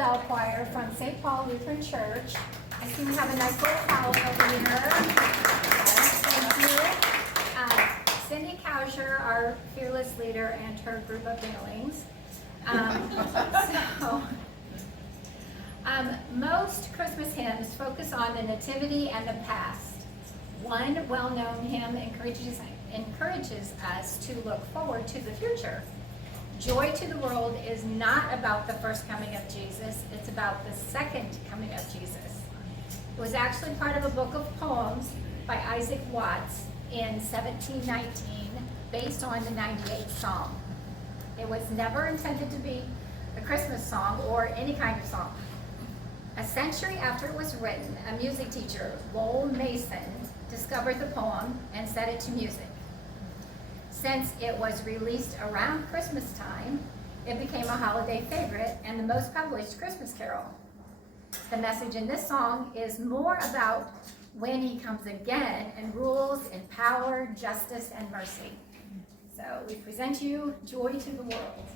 bell choir from St. Paul Lutheran Church. I see we have a nice little house over here. Thank you. Cindy Coucher, our fearless leader, and her group of darlings. Most Christmas hymns focus on the nativity and the past. One well-known hymn encourages us to look forward to the future. Joy to the World is not about the first coming of Jesus, it's about the second coming of Jesus. It was actually part of a book of poems by Isaac Watts in 1719, based on the 98th Psalm. It was never intended to be a Christmas song or any kind of song. A century after it was written, a music teacher, Lowell Mason, discovered the poem and set it to music. Since it was released around Christmas time, it became a holiday favorite and the most published Christmas carol. The message in this song is more about when he comes again and rules in power, justice, and mercy. So we present you Joy to the World.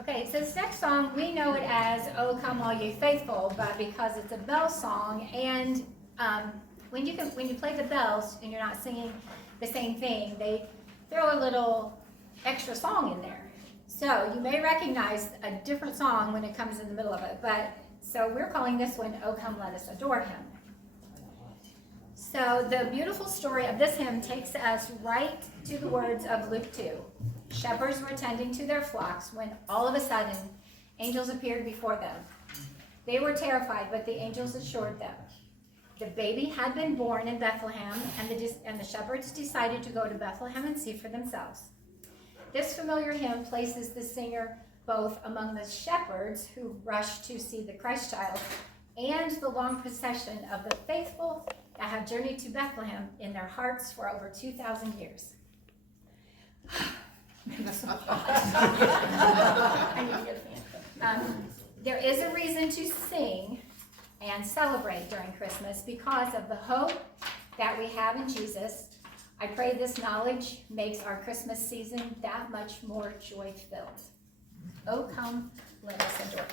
Okay, so this next song, we know it as "O Come All Ye Faithful," but because it's a bell song, and when you play the bells and you're not singing the same thing, they throw a little extra song in there. So you may recognize a different song when it comes in the middle of it, but so we're calling this one "O Come Let Us Adore Him." So the beautiful story of this hymn takes us right to the words of Luke 2. Shepherds were tending to their flocks when all of a sudden angels appeared before them. They were terrified, but the angels assured them. The baby had been born in Bethlehem, and the shepherds decided to go to Bethlehem and see for themselves. This familiar hymn places the singer both among the shepherds who rushed to see the Christ child and the long procession of the faithful that have journeyed to Bethlehem in their hearts for over 2,000 years. I need to get a fan. There is a reason to sing and celebrate during Christmas because of the hope that we have in Jesus. I pray this knowledge makes our Christmas season that much more joy-filled. Oh, come, let us adore him.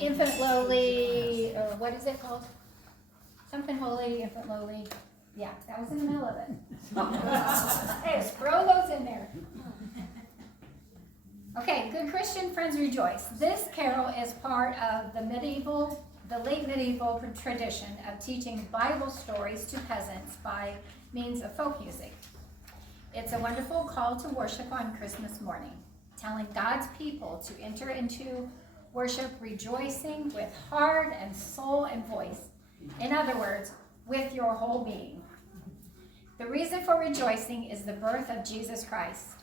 Infant lowly, or what is it called? Something holy, infant lowly. Yeah, that was in the middle of it. Hey, just throw those in there. Okay, good Christian friends rejoice. This carol is part of the late medieval tradition of teaching Bible stories to peasants by means of folk music. It's a wonderful call to worship on Christmas morning, telling God's people to enter into worship rejoicing with heart and soul and voice. In other words, with your whole being. The reason for rejoicing is the birth of Jesus Christ,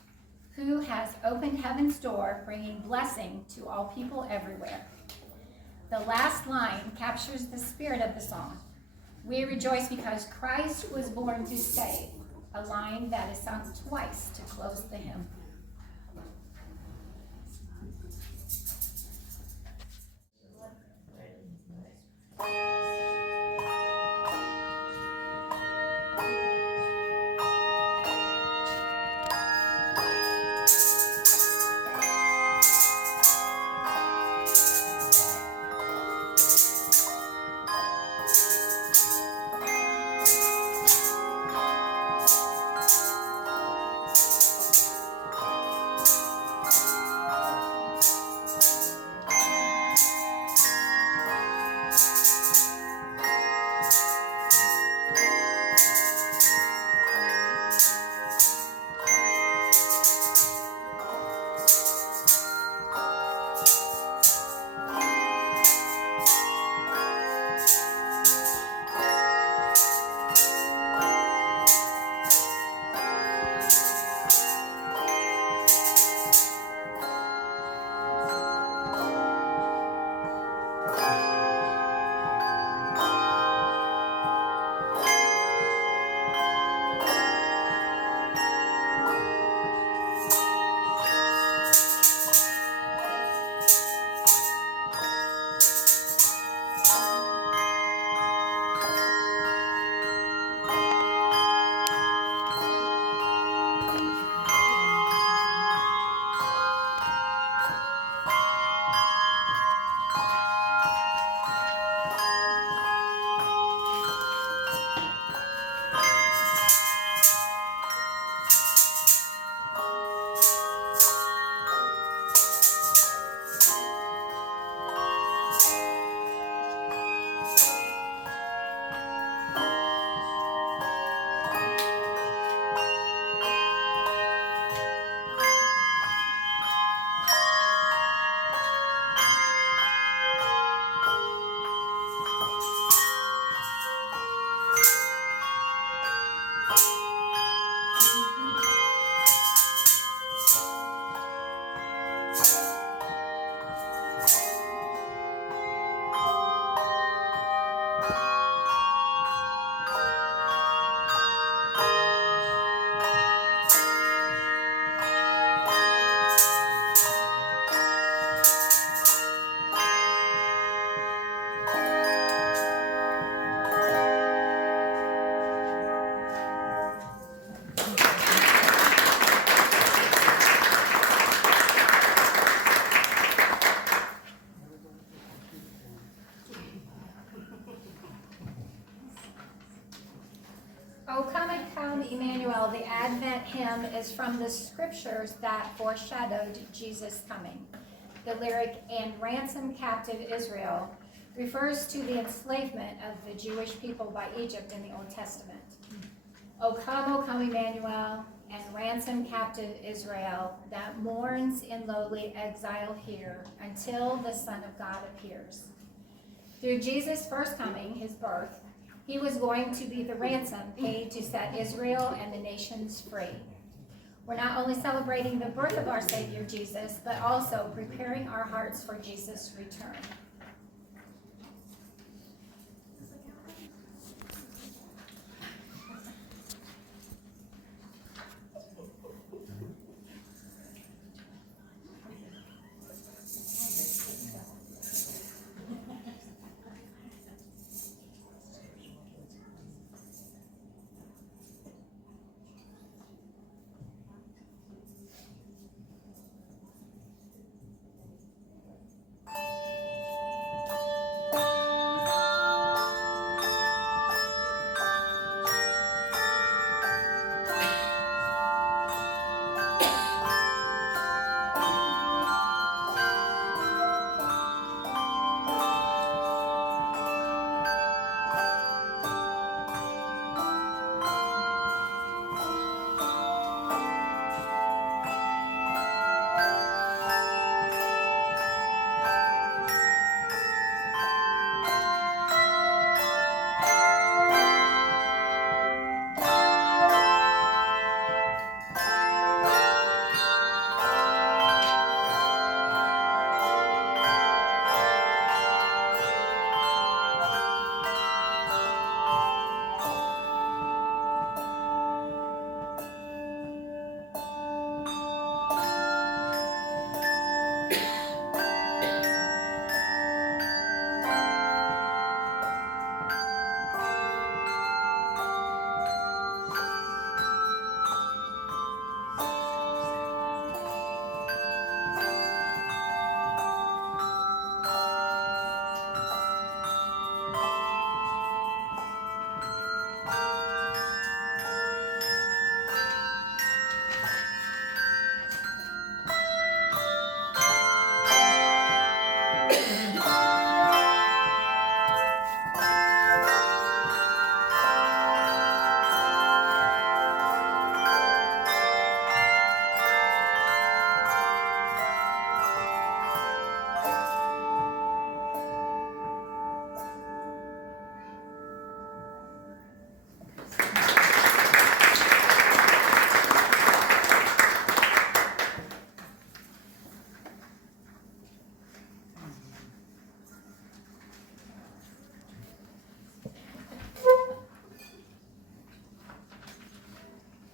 who has opened heaven's door, bringing blessing to all people everywhere. The last line captures the spirit of the song. We rejoice because Christ was born to save, a line that is sung twice to close the hymn. O come and come, Emmanuel, the Advent hymn is from the scriptures that foreshadowed Jesus' coming. The lyric, "and ransom captive Israel," refers to the enslavement of the Jewish people by Egypt in the Old Testament. O come, Emmanuel, and ransom captive Israel that mourns in lowly exile here until the Son of God appears. Through Jesus' first coming, his birth, he was going to be the ransom paid to set Israel and the nations free. We're not only celebrating the birth of our Savior Jesus, but also preparing our hearts for Jesus' return.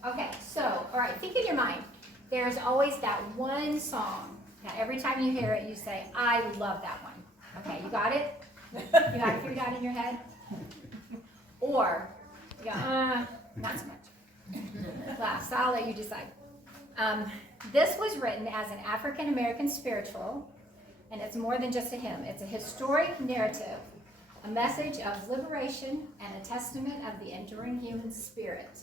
Okay, so, all right, think in your mind. There's always that one song that every time you hear it, you say, I love that one. Okay, you got it? You got it figured out in your head? Or, you go, not so much. Last, I'll let you decide. This was written as an African-American spiritual, and it's more than just a hymn. It's a historic narrative, a message of liberation, and a testament of the enduring human spirit.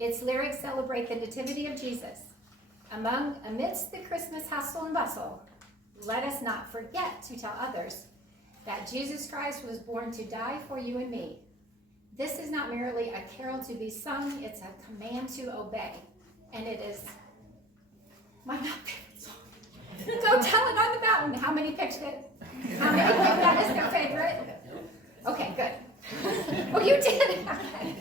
Its lyrics celebrate the nativity of Jesus. Amidst the Christmas hustle and bustle, let us not forget to tell others that Jesus Christ was born to die for you and me. This is not merely a carol to be sung, it's a command to obey. And it is my favorite song. Go tell it on the mountain. How many picked it? How many picked that as their favorite? Okay, good. Oh, you did. Okay.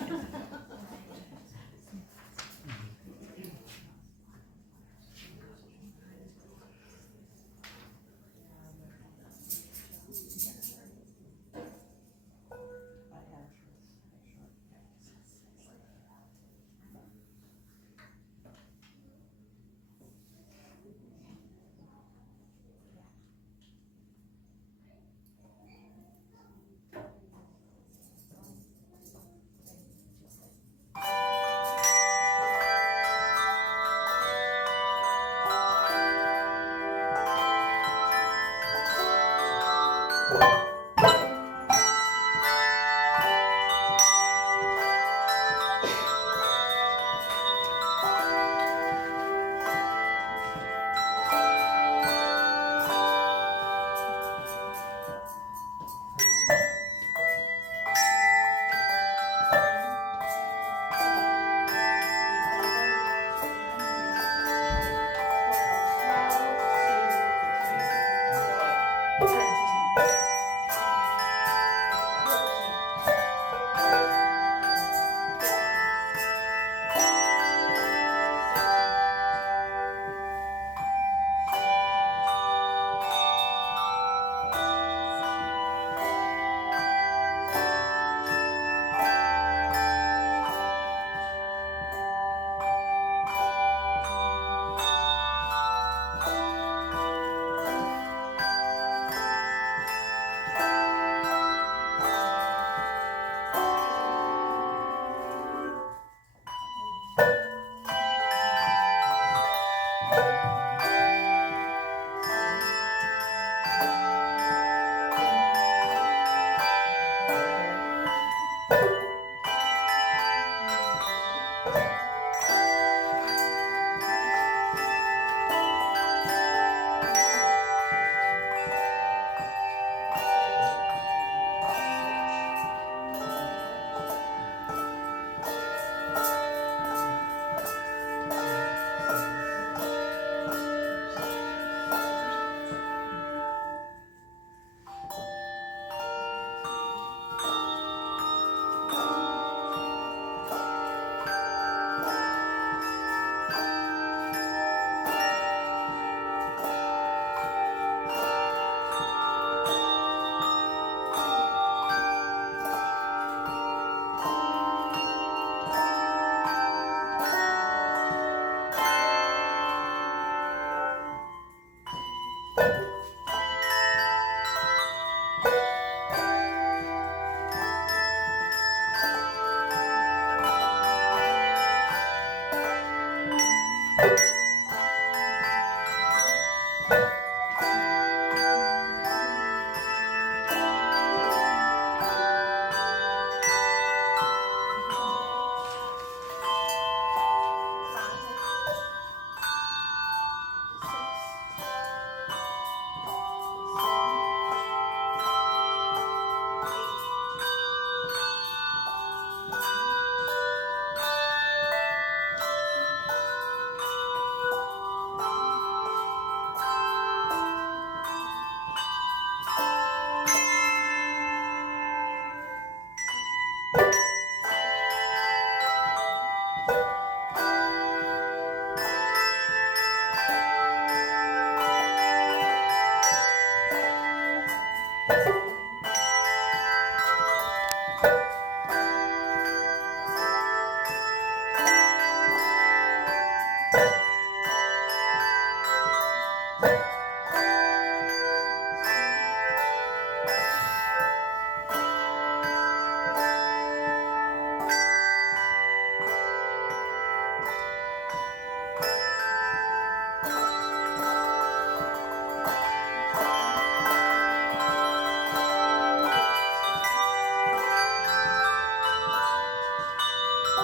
I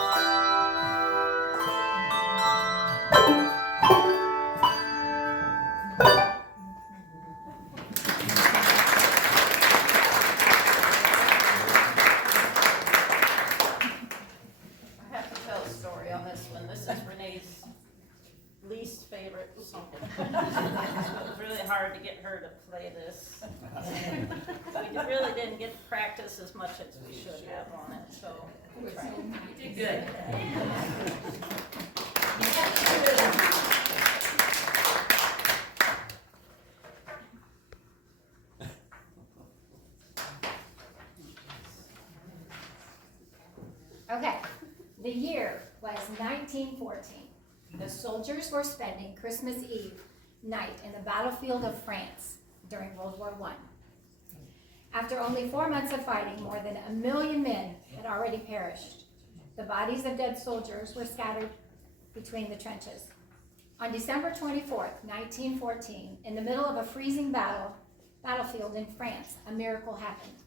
have to tell a story on this one. This is Renee's least favorite song. So it was really hard to get her to play this. We really didn't get to practice as much as we should have on it, so we tried. You did good. Okay, the year was 1914. The soldiers were spending Christmas Eve night in the battlefield of France during World War I. After only 4 months of fighting, more than 1 million men had already perished. The bodies of dead soldiers were scattered between the trenches. On December 24th, 1914, in the middle of a freezing battlefield in France, a miracle happened.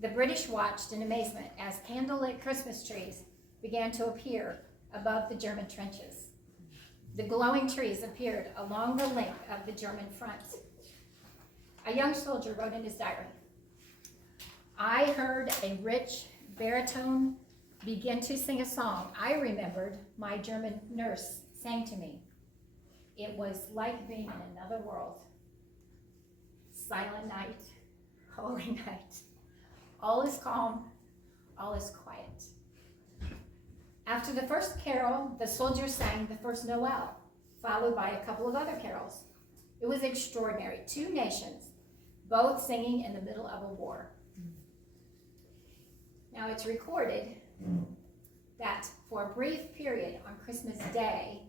The British watched in amazement as candlelit Christmas trees began to appear above the German trenches. The glowing trees appeared along the length of the German front. A young soldier wrote in his diary, "I heard a rich baritone begin to sing a song I remembered my German nurse sang to me. It was like being in another world. Silent night, holy night. All is calm, all is quiet." After the first carol, the soldiers sang the first Noel, followed by a couple of other carols. It was extraordinary. 2 nations, both singing in the middle of a war. Now it's recorded that for a brief period on Christmas Day,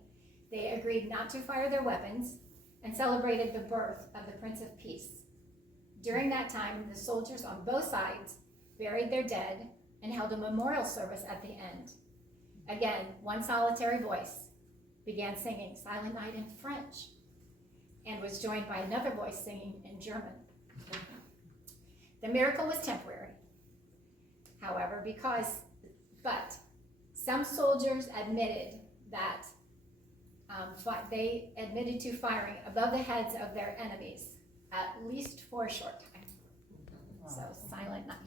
they agreed not to fire their weapons and celebrated the birth of the Prince of Peace. During that time, the soldiers on both sides buried their dead and held a memorial service at the end. Again, one solitary voice began singing Silent Night in French and was joined by another voice singing in German. The miracle was temporary, however, but some soldiers admitted that they admitted to firing above the heads of their enemies, at least for a short time. So, Silent Night.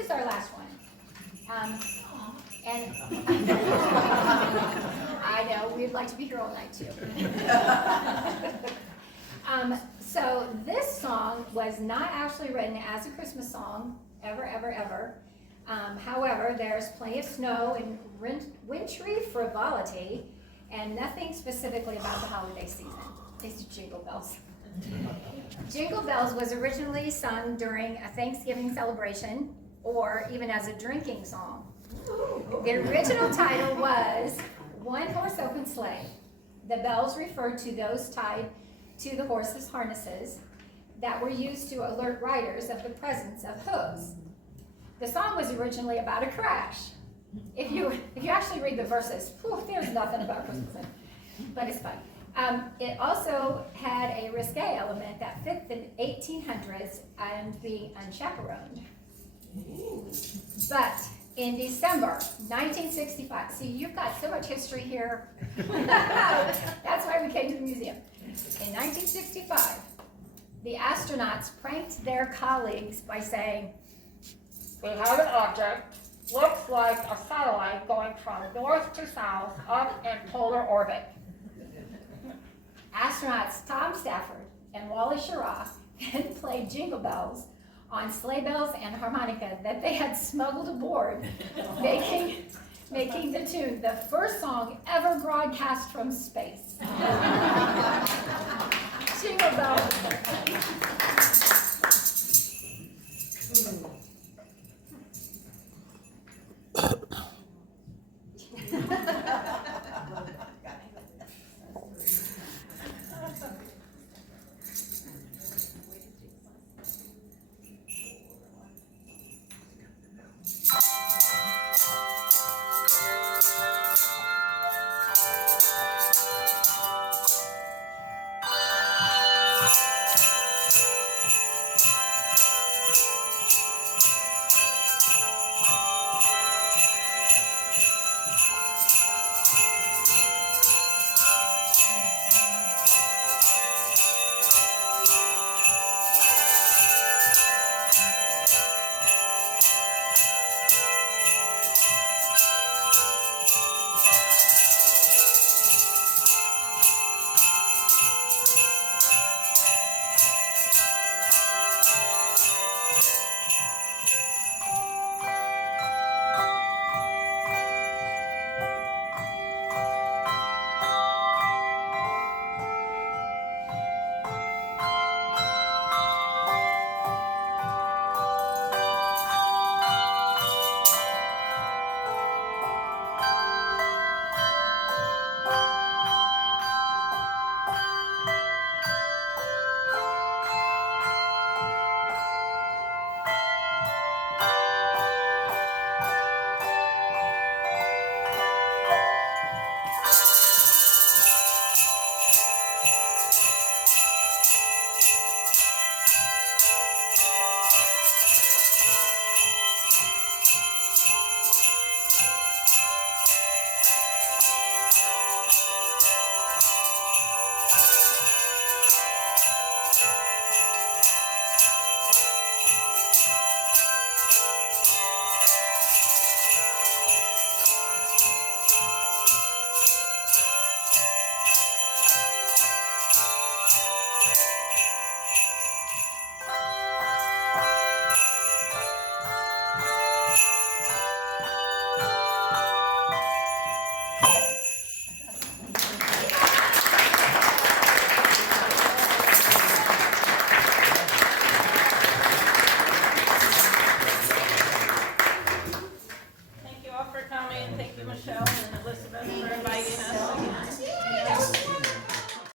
is our last one. And I know, we'd like to be here all night too. So this song was not actually written as a Christmas song, ever, ever, ever. However, there's plenty of snow and wintry frivolity, and nothing specifically about the holiday season. It's Jingle Bells. Jingle Bells was originally sung during a Thanksgiving celebration, or even as a drinking song. The original title was One Horse Open Sleigh. The bells referred to those tied to the horses' harnesses that were used to alert riders of the presence of hooves. The song was originally about a crash. If you actually read the verses, there's nothing about Christmas in it, but it's fun. It also had a risque element that fit the 1800s and being unchaperoned. But in December 1965, see, you've got so much history here. That's why we came to the museum. In 1965, the astronauts pranked their colleagues by saying, "We have an object, looks like a satellite going from north to south up in polar orbit." Astronauts Tom Stafford and Wally Schirra then played Jingle Bells on sleigh bells and harmonica that they had smuggled aboard, making the tune the first song ever broadcast from space. Jingle Bells.